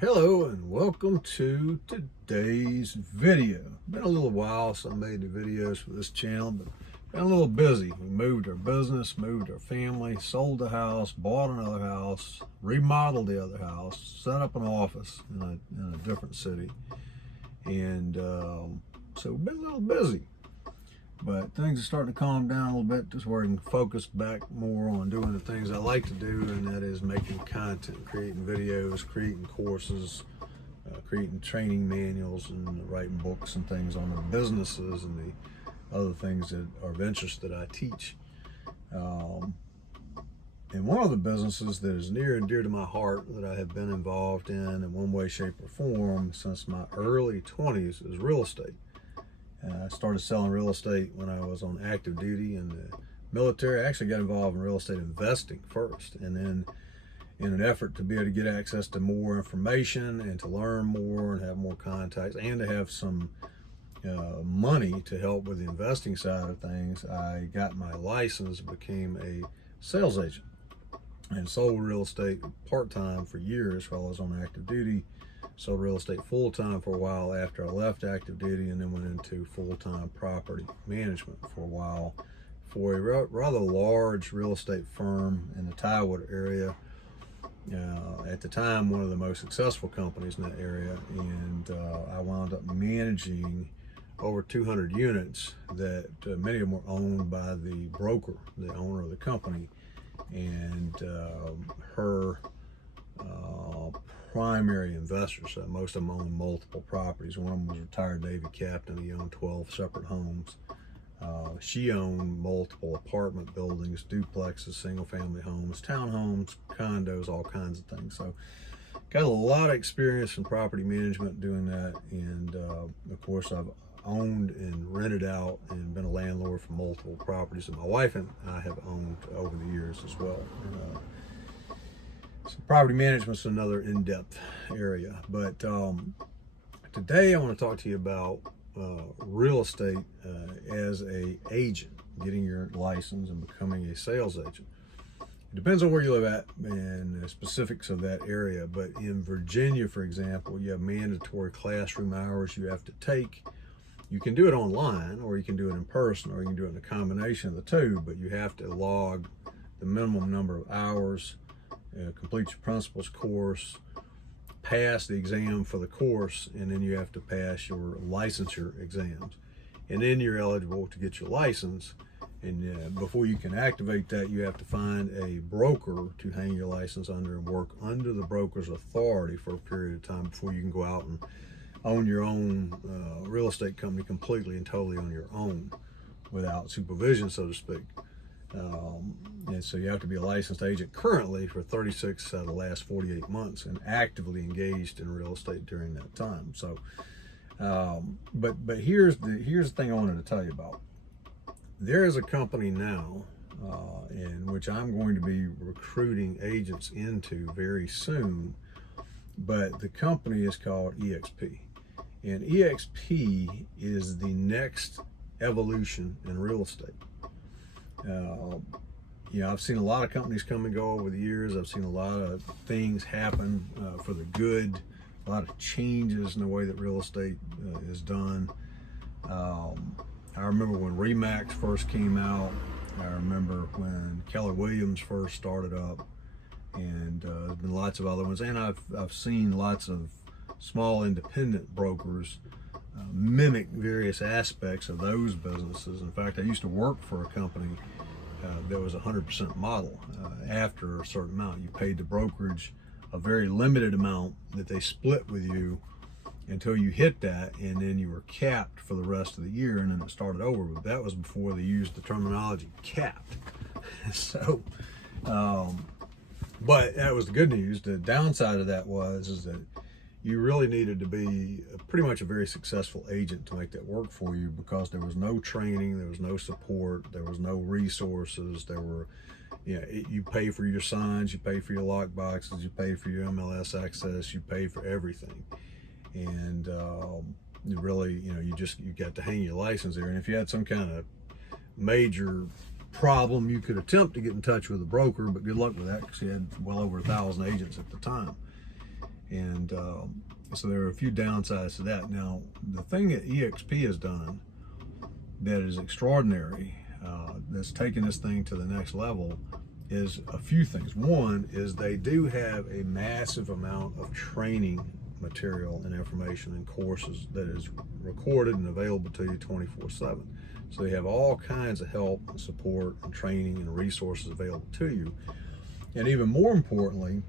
Hello and welcome to today's video. Been a little while since I made the videos for this channel, but been a little busy. We moved our business, moved our family, sold the house, bought another house, remodeled the other house, set up an office in a different city, and so we've been a little busy. But things are starting to calm down a little bit, just where I can focus back more on doing the things I like to do, and that is making content, creating videos, creating courses, creating training manuals, and writing books and things on the businesses and the other things that are of interest that I teach. And one of the businesses that is near and dear to my heart that I have been involved in one way, shape, or form since my early 20s is real estate. I started selling real estate when I was on active duty in the military. I actually got involved in real estate investing first, and then in an effort to be able to get access to more information and to learn more and have more contacts and to have some money to help with the investing side of things, I got my license, became a sales agent, and sold real estate part-time for years while I was on active duty. Sold real estate full-time for a while after I left active duty, and then went into full-time property management for a while for a rather large real estate firm in the Tywood area. At the time, one of the most successful companies in that area, and I wound up managing over 200 units that many of them were owned by the broker, the owner of the company, and her primary investors. Most of them owned multiple properties. One of them was a retired Navy captain. He owned 12 separate homes. She owned multiple apartment buildings, duplexes, single-family homes, townhomes, condos, all kinds of things. So got a lot of experience in property management doing that, and of course I've owned and rented out and been a landlord for multiple properties that my wife and I have owned over the years as well. So property management is another in-depth area, but today I want to talk to you about real estate as a agent, getting your license and becoming a sales agent. It depends on where you live at and the specifics of that area, but in Virginia, for example, you have mandatory classroom hours you have to take. You can do it online, or you can do it in person, or you can do it in a combination of the two, but you have to log the minimum number of hours, complete your principles course, pass the exam for the course, and then you have to pass your licensure exams, and then you're eligible to get your license. And before you can activate that, you have to find a broker to hang your license under and work under the broker's authority for a period of time before you can go out and own your own real estate company completely and totally on your own without supervision, so to speak. And so you have to be a licensed agent currently for 36 out of the last 48 months and actively engaged in real estate during that time. So, but here's the thing I wanted to tell you about. There is a company now in which I'm going to be recruiting agents into very soon, but the company is called EXP, and EXP is the next evolution in real estate. I've seen a lot of companies come and go over the years. I've seen a lot of things happen for the good, a lot of changes in the way that real estate is done. I remember when RE/MAX first came out. I remember when Keller Williams first started up, and there's been lots of other ones. And I've seen lots of small independent brokers mimic various aspects of those businesses. In fact, I used to work for a company that was 100% model. After a certain amount, you paid the brokerage a very limited amount that they split with you until you hit that, and then you were capped for the rest of the year, and then it started over. But that was before they used the terminology capped. So, but that was the good news. The downside of that is that you really needed to be pretty much a very successful agent to make that work for you, because there was no training, there was no support, there was no resources. There were, you pay for your signs, you pay for your lock boxes, you pay for your MLS access, you pay for everything. And you really, you got to hang your license there. And if you had some kind of major problem, you could attempt to get in touch with a broker, but good luck with that, because he had well over 1,000 agents at the time. And so there are a few downsides to that. Now, the thing that EXP has done that is extraordinary, that's taken this thing to the next level, is a few things. One is they do have a massive amount of training material and information and courses that is recorded and available to you 24/7. So they have all kinds of help and support and training and resources available to you. And even more importantly,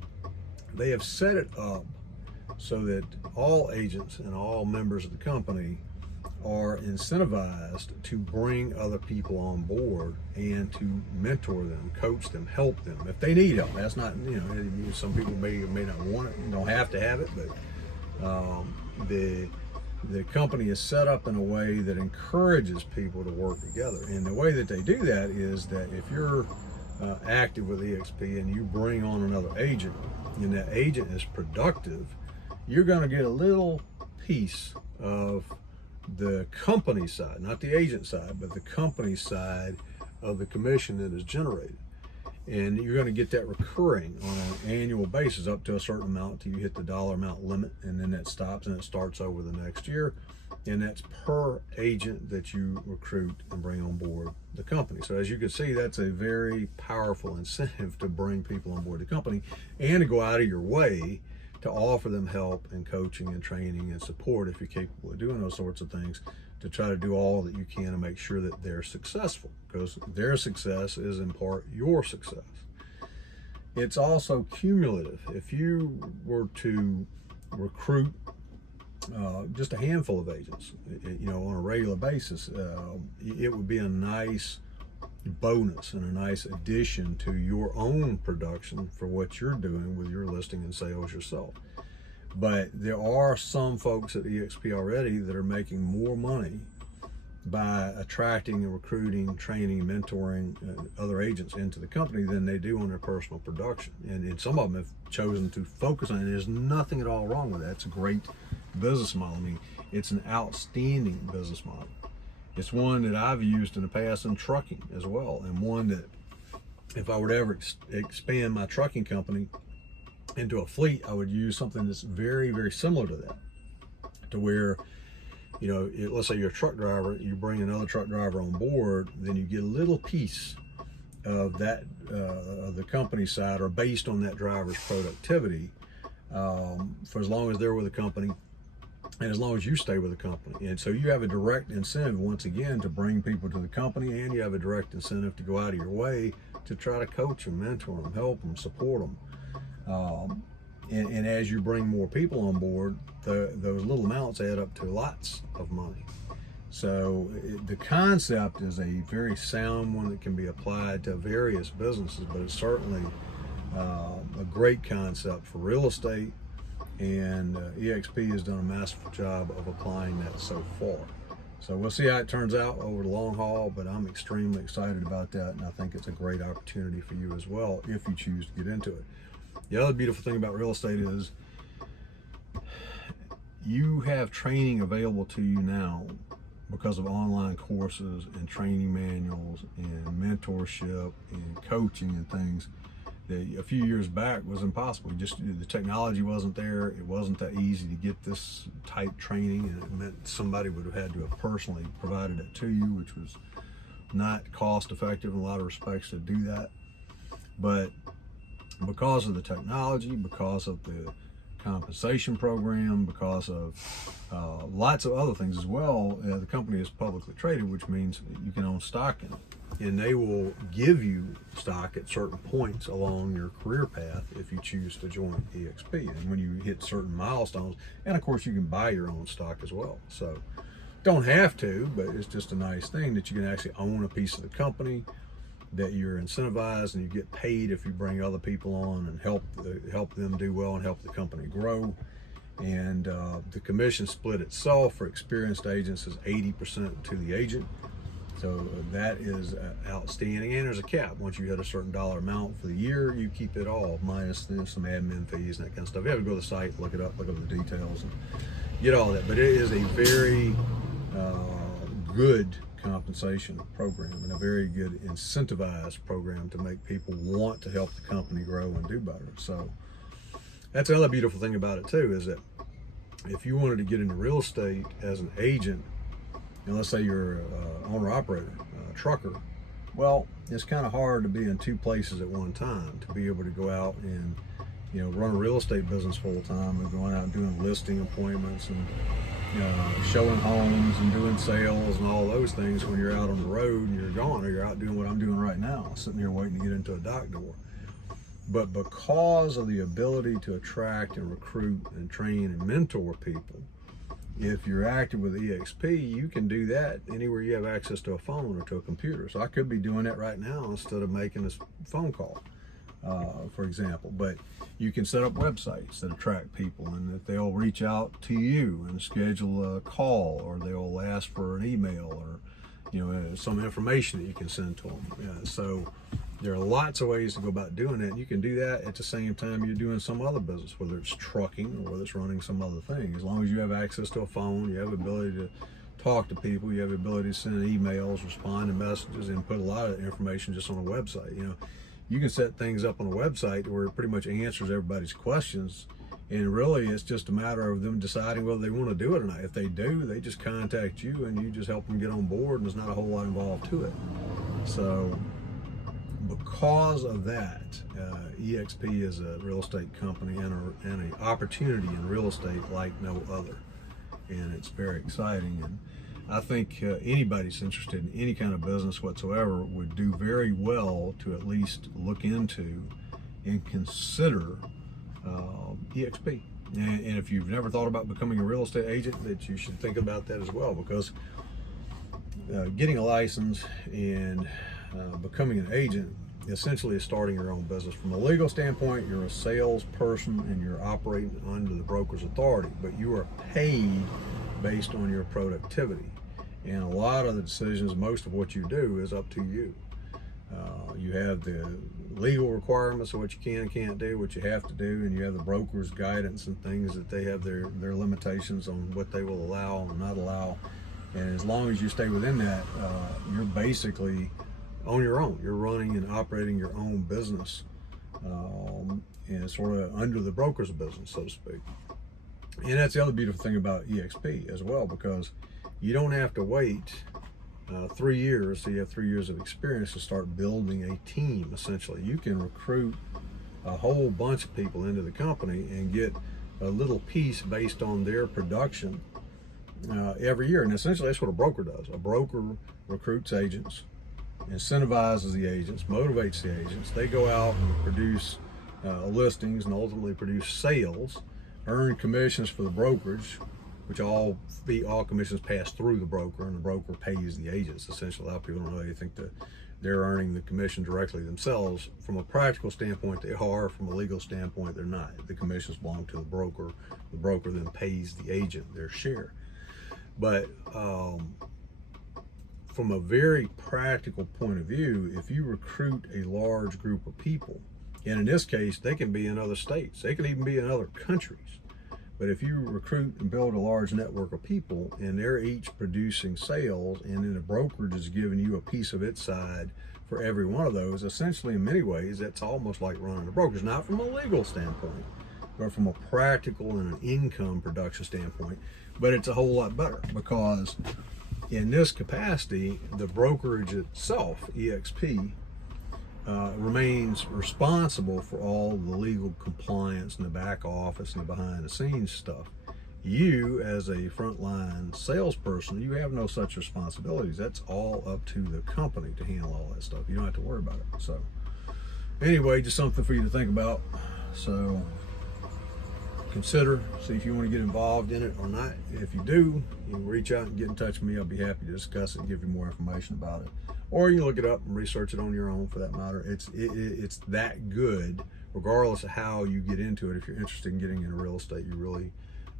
they have set it up so that all agents and all members of the company are incentivized to bring other people on board and to mentor them, coach them, help them if they need help. That's not, some people may or may not want it, you don't have to have it, but the company is set up in a way that encourages people to work together. And the way that they do that is that if you're active with EXP and you bring on another agent and that agent is productive, you're going to get a little piece of the company side, not the agent side, but the company side of the commission that is generated. And you're going to get that recurring on an annual basis up to a certain amount till you hit the dollar amount limit, and then that stops and it starts over the next year. And that's per agent that you recruit and bring on board the company. So as you can see, that's a very powerful incentive to bring people on board the company and to go out of your way to offer them help and coaching and training and support if you're capable of doing those sorts of things, to try to do all that you can to make sure that they're successful, because their success is in part your success. It's also cumulative. If you were to recruit just a handful of agents, on a regular basis, it would be a nice bonus and a nice addition to your own production for what you're doing with your listing and sales yourself. But there are some folks at EXP already that are making more money by attracting and recruiting, training, mentoring other agents into the company than they do on their personal production. And some of them have chosen to focus on it. There's nothing at all wrong with that. It's a great business model. I mean, it's an outstanding business model. It's one that I've used in the past in trucking as well, and one that if I were to ever expand my trucking company into a fleet, I would use something that's very, very similar to that, to where, let's say you're a truck driver, you bring another truck driver on board, then you get a little piece of that, of the company side, or based on that driver's productivity, for as long as they're with the company, and as long as you stay with the company. And so you have a direct incentive, once again, to bring people to the company, and you have a direct incentive to go out of your way to try to coach them, mentor them, help them, support them. And as you bring more people on board, those little amounts add up to lots of money. So the concept is a very sound one that can be applied to various businesses, but it's certainly a great concept for real estate. And EXP has done a masterful job of applying that so far. So we'll see how it turns out over the long haul, but I'm extremely excited about that, and I think it's a great opportunity for you as well if you choose to get into it. The other beautiful thing about real estate is you have training available to you now because of online courses and training manuals and mentorship and coaching and things that a few years back was impossible. Just the technology wasn't there. It wasn't that easy to get this type training, and it meant somebody would have had to have personally provided it to you, which was not cost effective in a lot of respects to do that. But because of the technology, because of the compensation program, because of lots of other things as well, the company is publicly traded, which means you can own stock in it. And they will give you stock at certain points along your career path if you choose to join EXP. And when you hit certain milestones, and of course you can buy your own stock as well. So don't have to, but it's just a nice thing that you can actually own a piece of the company, that you're incentivized and you get paid if you bring other people on and help them do well and help the company grow. And the commission split itself for experienced agents is 80% to the agent. So that is outstanding, and there's a cap. Once you hit a certain dollar amount for the year, you keep it all, minus some admin fees and that kind of stuff. You have to go to the site, look it up, look up the details, and get all that. But it is a very good compensation program and a very good incentivized program to make people want to help the company grow and do better. So that's the other beautiful thing about it too, is that if you wanted to get into real estate as an agent, and let's say you're an owner-operator, a trucker, well, it's kind of hard to be in two places at one time, to be able to go out and, you know, run a real estate business full time and going out and doing listing appointments and showing homes and doing sales and all those things when you're out on the road and you're gone, or you're out doing what I'm doing right now, sitting here waiting to get into a dock door. But because of the ability to attract and recruit and train and mentor people, if you're active with EXP, you can do that anywhere you have access to a phone or to a computer. So I could be doing that right now instead of making this phone call, for example. But you can set up websites that attract people, and that they'll reach out to you and schedule a call, or they'll ask for an email, or some information that you can send to them. So there are lots of ways to go about doing that. And you can do that at the same time you're doing some other business, whether it's trucking or whether it's running some other thing. As long as you have access to a phone, you have the ability to talk to people, you have the ability to send emails, respond to messages, and put a lot of information just on a website. You can set things up on a website where it pretty much answers everybody's questions, and really it's just a matter of them deciding whether they want to do it or not. If they do, they just contact you and you just help them get on board, and there's not a whole lot involved to it. So because of that, EXP is a real estate company and an opportunity in real estate like no other, and it's very exciting. And I think anybody that's interested in any kind of business whatsoever would do very well to at least look into and consider EXP. And if you've never thought about becoming a real estate agent, that you should think about that as well, because getting a license and becoming an agent essentially is starting your own business. From a legal standpoint, you're a salesperson and you're operating under the broker's authority, but you are paid based on your productivity. And a lot of the decisions, most of what you do, is up to you. You have the legal requirements of what you can and can't do, what you have to do, and you have the broker's guidance and things that they have their limitations on what they will allow and not allow. And as long as you stay within that, you're basically on your own. You're running and operating your own business, and sort of under the broker's business, so to speak. And that's the other beautiful thing about EXP as well, because you don't have to wait 3 years, so you have 3 years of experience to start building a team. Essentially, you can recruit a whole bunch of people into the company and get a little piece based on their production every year. And essentially that's what a broker does. A broker recruits agents, incentivizes the agents, motivates the agents. They go out and produce listings and ultimately produce sales, earn commissions for the brokerage, which all commissions pass through the broker, and the broker pays the agents. Essentially, a lot of people don't know. They think that they're earning the commission directly themselves. From a practical standpoint, they are. From a legal standpoint, they're not. The commissions belong to the broker. The broker then pays the agent their share. But from a very practical point of view, if you recruit a large group of people, and in this case, they can be in other states, they can even be in other countries. But if you recruit and build a large network of people, and they're each producing sales, and then the brokerage is giving you a piece of its side for every one of those, essentially in many ways, that's almost like running a brokerage. Not from a legal standpoint, but from a practical and an income production standpoint. But it's a whole lot better, because in this capacity, the brokerage itself, EXP, remains responsible for all the legal compliance and the back office and the behind the scenes stuff. You, as a frontline salesperson, you have no such responsibilities. That's all up to the company to handle all that stuff. You don't have to worry about it. So anyway, just something for you to think about. So consider, see if you want to get involved in it or not. If you do, you can reach out and get in touch with me. I'll be happy to discuss it and give you more information about it. Or you can look it up and research it on your own, for that matter. It's that good, regardless of how you get into it. If you're interested in getting into real estate, you really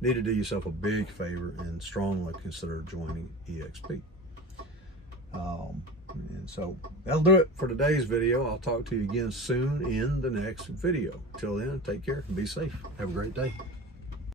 need to do yourself a big favor and strongly consider joining EXP. And so that'll do it for today's video. I'll talk to you again soon in the next video. Till then, take care and be safe. Have a great day.